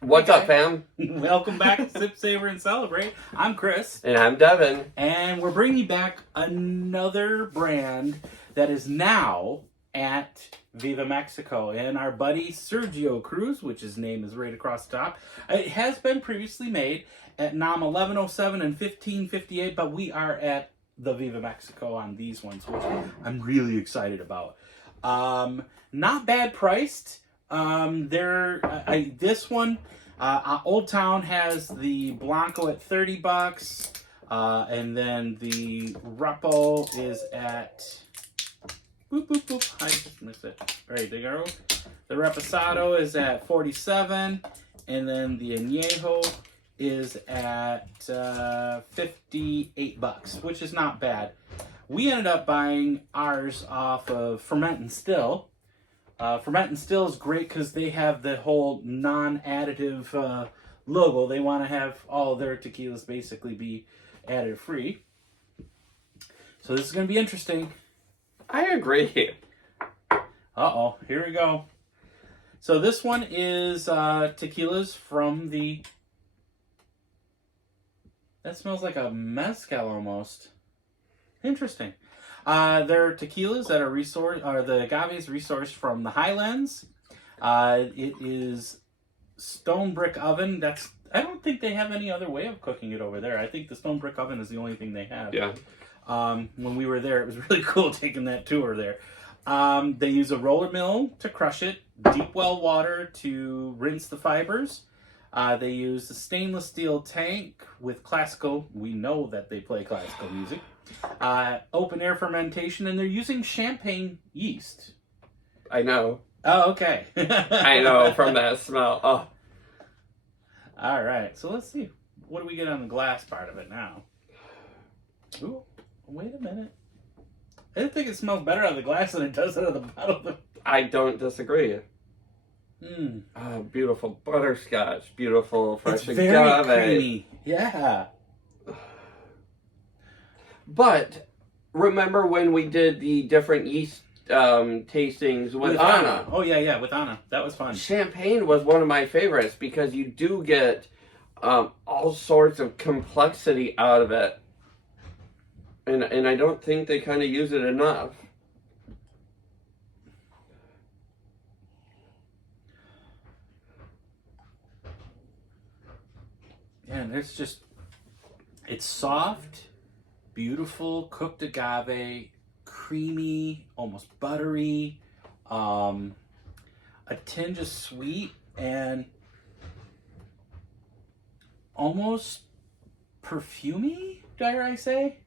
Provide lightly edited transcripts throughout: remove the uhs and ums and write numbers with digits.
What's up, fam? Welcome back to Sip, Savor, and Celebrate. I'm Chris. And I'm Devin. And we're bringing back another brand that is now at Viva Mexico. And our buddy Sergio Cruz, which his name is right across the top, it has been previously made at NAM 1107 and 1558, but we are at the Viva Mexico on these ones, which I'm really excited about. Not bad priced. This one, Old Town has the Blanco at $30, and then the Repo is at boop boop boop. I just missed it. All right, there you go. The Reposado is at $47, and then the Añejo is at $58, which is not bad. We ended up buying ours off of Ferment and Still. Ferment and Still is great because they have the whole non-additive logo. They want to have all their tequilas basically be additive free. So this is going to be interesting. I agree. Uh-oh, here we go. So this one is tequilas from the... That smells like a mezcal almost. Interesting. They're tequilas that are the agave is resourced from the Highlands. It is stone brick oven. I don't think they have any other way of cooking it over there. I think the stone brick oven is the only thing they have. Yeah. When we were there, it was really cool taking that tour there. They use a roller mill to crush it, deep well water to rinse the fibers. They use a stainless steel tank with classical. We know that they play classical music. Open air fermentation, and they're using champagne yeast. I know. Oh, okay. I know from that smell. Oh. All right, so let's see. What do we get on the glass part of it now? Ooh, wait a minute. I think it smells better out of the glass than it does out of the bottle. I don't disagree. Mm. Oh, beautiful butterscotch. Beautiful fresh It's very agave. creamy. Yeah. But remember when we did the different yeast tastings with Anna? Oh, yeah, with Anna. That was fun. Champagne was one of my favorites because you do get all sorts of complexity out of it. And I don't think they kind of use it enough. And it's soft, beautiful, cooked agave, creamy, almost buttery, a tinge of sweet, and almost perfumey, dare I say?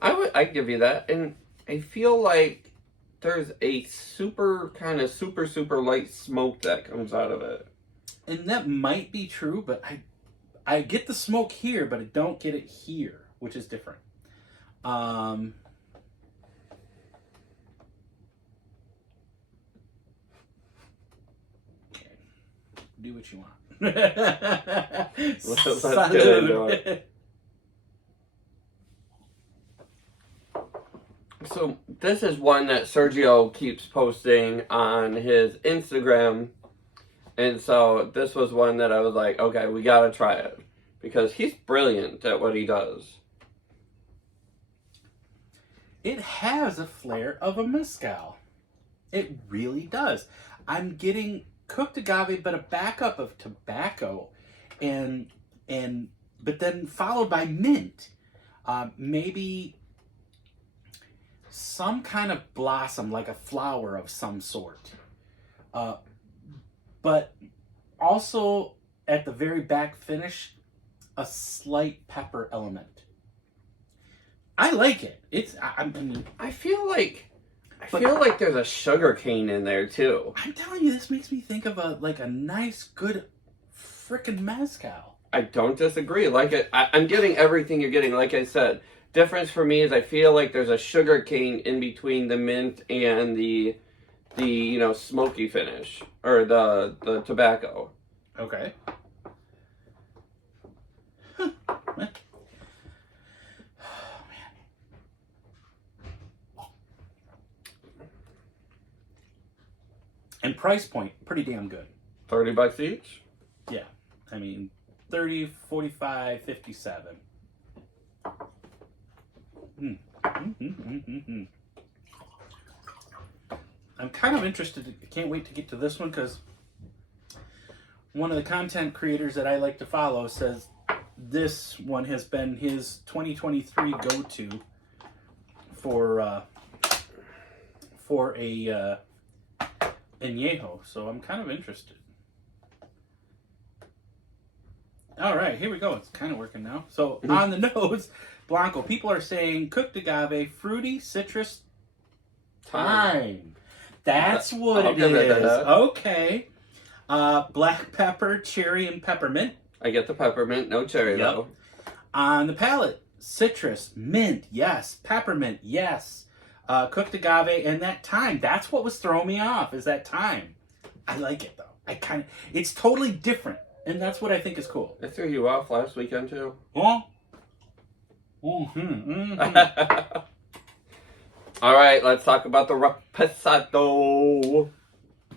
I'd give you that. And I feel like there's a super light smoke that comes out of it. And that might be true, but I get the smoke here, but I don't get it here, which is different. Okay. Do what you want. Let's get into it. So this is one that Sergio keeps posting on his Instagram. And so this was one that I was like, okay, we gotta try it. Because he's brilliant at what he does. It has a flair of a mezcal. It really does. I'm getting cooked agave, but a backup of tobacco, but then followed by mint. Maybe some kind of blossom, like a flower of some sort. But also at the very back finish, a slight pepper element. I like it. I feel like there's a sugar cane in there too. I'm telling you, this makes me think of a nice, good frickin' mezcal. I don't disagree. I'm getting everything you're getting. Like I said, difference for me is I feel like there's a sugar cane in between the mint and the smoky finish or the tobacco. Okay. And price point, pretty damn good. $30 each? Yeah. I mean, 30, 45, 57. Mm. Mm-hmm. I'm kind of interested. I can't wait to get to this one because one of the content creators that I like to follow says this one has been his 2023 go-to for a añejo. So I'm kind of interested. All right, here we go. It's kind of working now. So on the nose, Blanco. People are saying cooked agave, fruity, citrus, thyme. That's what I'll it give it is. that. Okay. Black pepper, cherry, and peppermint. I get the peppermint, no cherry though. On the palate, citrus, mint, yes. Peppermint, yes. Cooked agave, and that thyme. That's what was throwing me off, is that thyme. I like it, though. It's totally different, and that's what I think is cool. I threw you off last weekend, too. Oh. Mm-hmm. All right, let's talk about the reposado.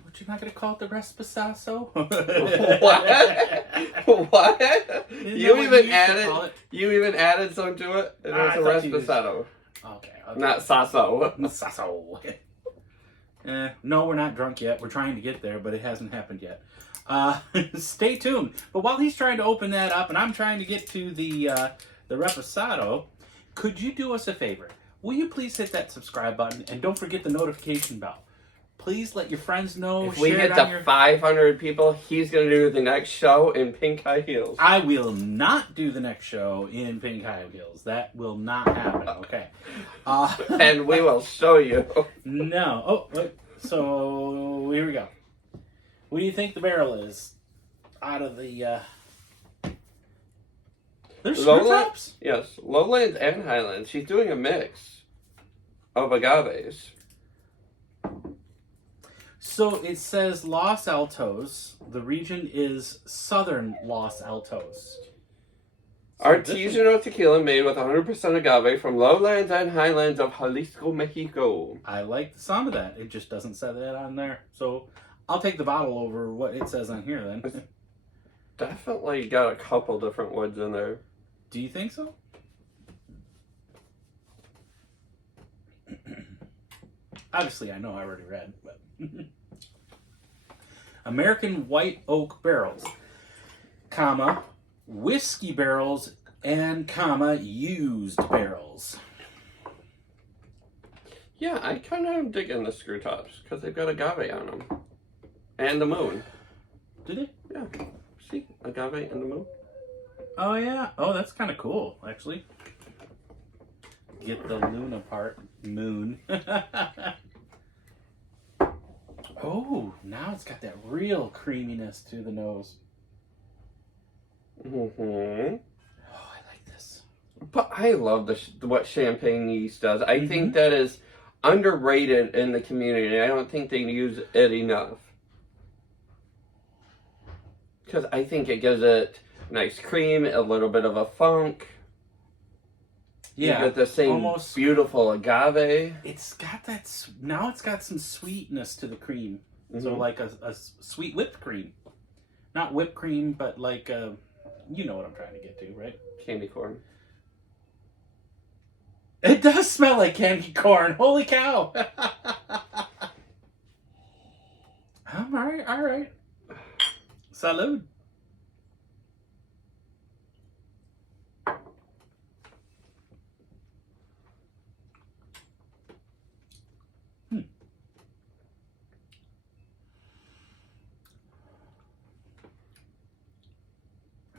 What, you're not going to call it the Resposado? What? What? You even added some to it? It was a reposado. Okay. Not sasso. Sasso. No, we're not drunk yet. We're trying to get there, but it hasn't happened yet. Stay tuned. But while he's trying to open that up and I'm trying to get to the reposado, could you do us a favor? Will you please hit that subscribe button and don't forget the notification bell? Please let your friends know. If we get to 500 people, he's going to do the next show in pink high heels. I will not do the next show in pink high heels. That will not happen, okay? And we will show you. No. Oh, wait. So here we go. What do you think the barrel is out of the... There's screw tops? Yes, lowlands and highlands. She's doing a mix of agaves. So it says Los Altos. The region is southern Los Altos. So Artisanal tequila made with 100% agave from lowlands and highlands of Jalisco, Mexico. I like the sound of that. It just doesn't say that on there. So I'll take the bottle over what it says on here then. It's definitely got a couple different woods in there. Do you think so? Obviously, I know I already read, but... American white oak barrels, comma, whiskey barrels, and comma, used barrels. Yeah, I kind of am digging the screw tops because they've got agave on them. And the moon. Do they? Yeah. See? Agave and the moon. Oh, yeah. Oh, that's kind of cool, actually. Get the Luna part. Moon. Oh, now it's got that real creaminess to the nose. Mm-hmm. Oh, I like this. But I love what champagne yeast does. I think that is underrated in the community. I don't think they use it enough. Because I think it gives it nice cream, a little bit of a funk. Yeah, you get the same almost beautiful agave. It's got that. Now it's got some sweetness to the cream. So like a sweet whipped cream, not whipped cream, but like you know what I'm trying to get to, right? Candy corn. It does smell like candy corn. Holy cow! All right. Salud.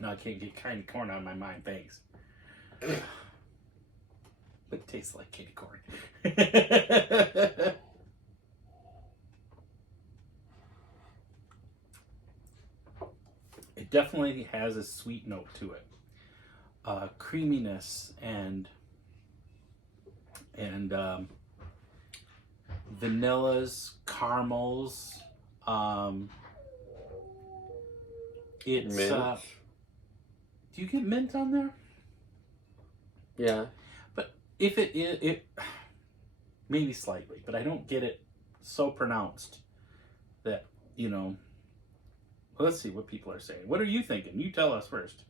No, I can't get candy corn out of my mind, thanks. But it tastes like candy corn. It definitely has a sweet note to it. Creaminess and vanillas, caramels. It's mint. Do you get mint on there? Yeah. But if it maybe slightly, but I don't get it so pronounced that, Well, let's see what people are saying. What are you thinking? You tell us first.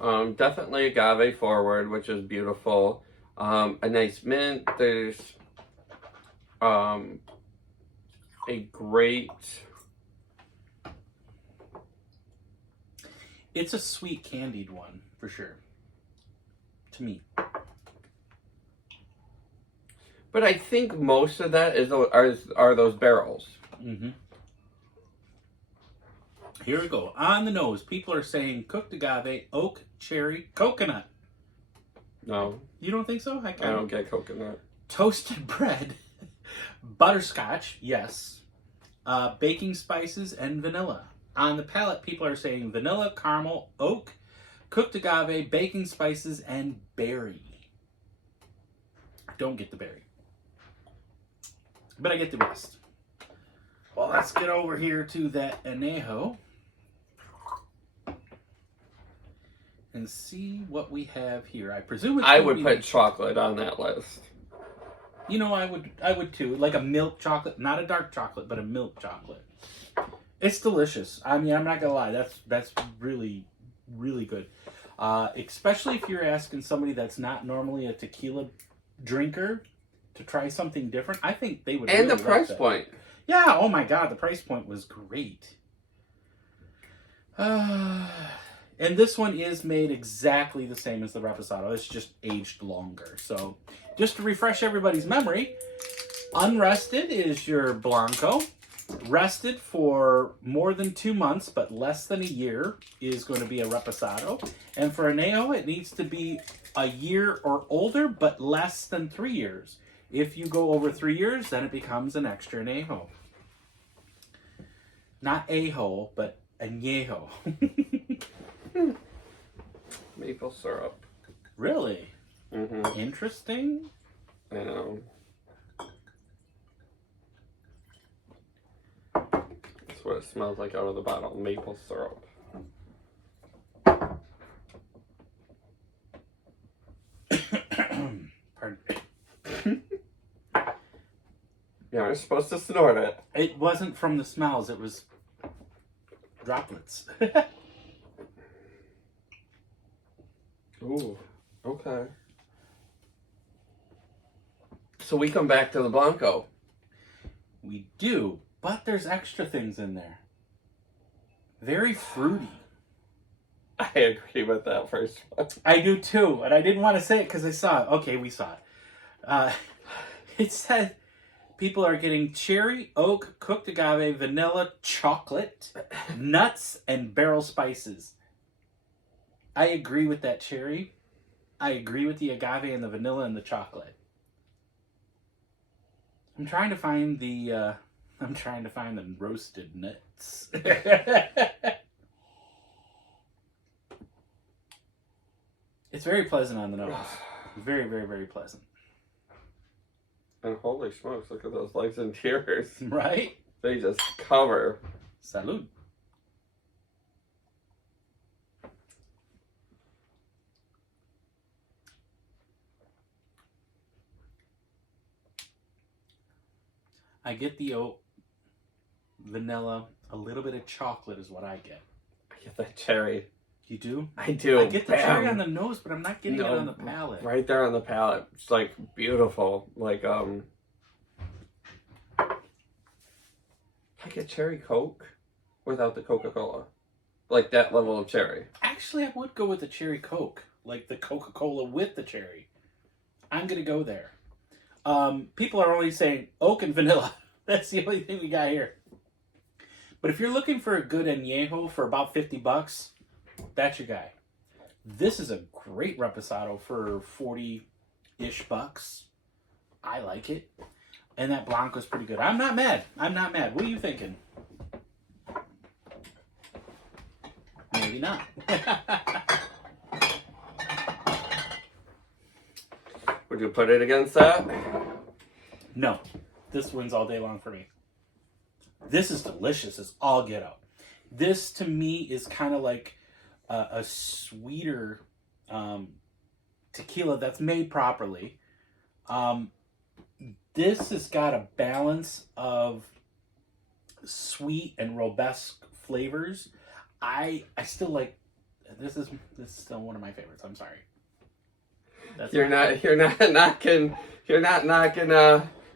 Definitely agave forward, which is beautiful. A nice mint. There's a great. It's a sweet candied one for sure. To me. But I think most of that are those barrels. Mm-hmm. Here we go. On the nose, people are saying cooked agave, oak, cherry, coconut. No. You don't think so? I don't get coconut. Toasted bread, butterscotch, yes. Baking spices and vanilla. On the palate, people are saying vanilla, caramel, oak, cooked agave, baking spices, and berry. I don't get the berry. But I get the rest. Well, let's get over here to that añejo and see what we have here. I presume it's I would put chocolate on that list. You know, I would too. Like a milk chocolate, not a dark chocolate, but a milk chocolate. It's delicious. I mean, I'm not gonna lie. That's really, really good. Especially if you're asking somebody that's not normally a tequila drinker to try something different. I think they would. And really the price like point. Yeah. Oh my God, the price point was great. And this one is made exactly the same as the Reposado. It's just aged longer. So, just to refresh everybody's memory, unrested is your Blanco. Rested for more than 2 months, but less than a year is going to be a Reposado. And for Añejo, it needs to be a year or older, but less than 3 years. If you go over 3 years, then it becomes an extra Añejo. Not Ajo, but Añejo. Maple syrup. Really? Mm-hmm. Interesting. I know. That's what it smells like out of the bottle. Maple syrup. Pardon. Yeah, I'm supposed to snort it. It wasn't from the smells. It was droplets. Ooh, okay. So we come back to the Blanco. We do, but there's extra things in there. Very fruity. I agree with that first one. I do too, and I didn't want to say it because I saw it. Okay, we saw it. It said people are getting cherry, oak, cooked agave, vanilla, chocolate, nuts, and barrel spices. I agree with that cherry. I agree with the agave and the vanilla and the chocolate. I'm trying to find the roasted nuts. It's very pleasant on the nose. Very, very, very pleasant. And holy smokes, look at those legs and tears. Right? They just cover. Salud. I get the oat, vanilla, a little bit of chocolate is what I get. I get that cherry. You do? I do. I get the cherry on the nose, but I'm not getting it on the palate. Right there on the palate. It's like beautiful. Like a cherry Coke without the Coca-Cola. Like that level of cherry. Actually, I would go with the cherry Coke. Like the Coca-Cola with the cherry. I'm going to go there. People are only saying oak and vanilla. That's the only thing we got here. But if you're looking for a good añejo for about $50, that's your guy. This is a great Reposado for 40-ish bucks. I like it. And that Blanco's pretty good. I'm not mad. What are you thinking? Maybe not. Would you put it against that? No. This wins all day long for me. This is delicious. It's all get out. This, to me, is kind of like a sweeter tequila that's made properly. This has got a balance of sweet and robust flavors. I still like this is still one of my favorites. I'm sorry. You're not knocking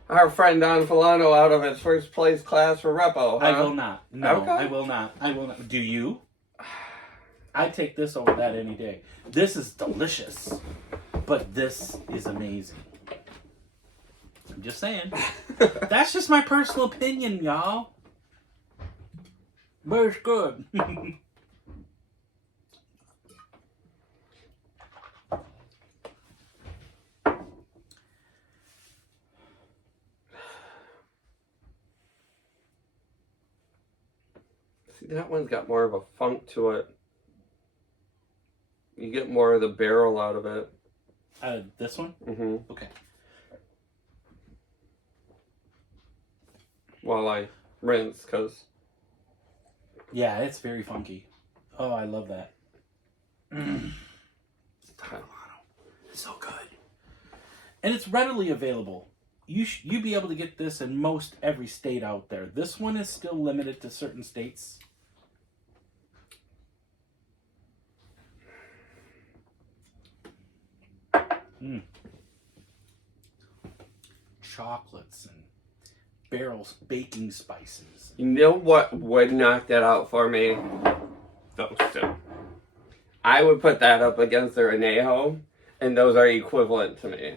our friend Don Filano out of his first place class for Repo, huh? I will not. No, Okay. I will not. I will not. Do you? I'd take this over that any day. This is delicious, but this is amazing. I'm just saying. That's just my personal opinion, y'all. But it's good. See, that one's got more of a funk to it. You get more of the barrel out of it. This one? Mm-hmm. Okay. While I rinse, because... Yeah, it's very funky. Oh, I love that. So good. And it's readily available. You be able to get this in most every state out there. This one is still limited to certain states. Chocolates and barrels, baking spices. You know what would knock that out for me? Those two. I would put that up against their Añejo, and those are equivalent to me.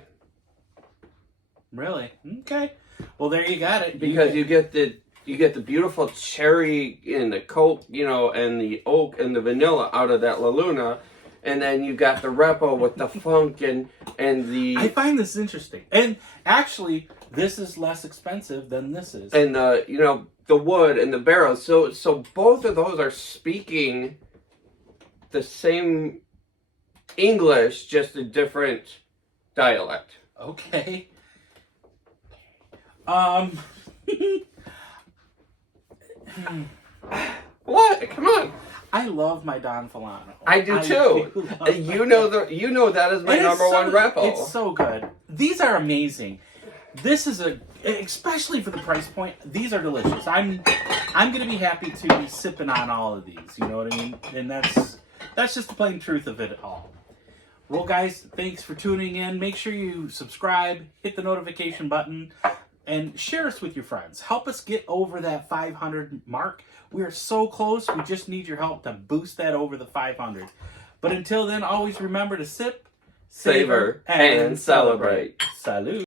Really? Okay. Well, there you got it. Because you get the beautiful cherry and the coke, and the oak and the vanilla out of that La Luna, and then you got the Repo with the funk and the... I find this interesting. And actually, this is less expensive than this is. And the wood and the barrels. So both of those are speaking the same English, just a different dialect. Okay. What? Come on. I love my Don Filano. I do too. You know that is my number one Repo. It's so good. These are amazing. This is especially for the price point. These are delicious. I'm gonna be happy to be sipping on all of these. You know what I mean? And that's just the plain truth of it all. Well, guys, thanks for tuning in. Make sure you subscribe, hit the notification button, and share us with your friends. Help us get over that 500 mark. We are so close. We just need your help to boost that over the 500. But until then, always remember to sip, Savor, and celebrate. Salud.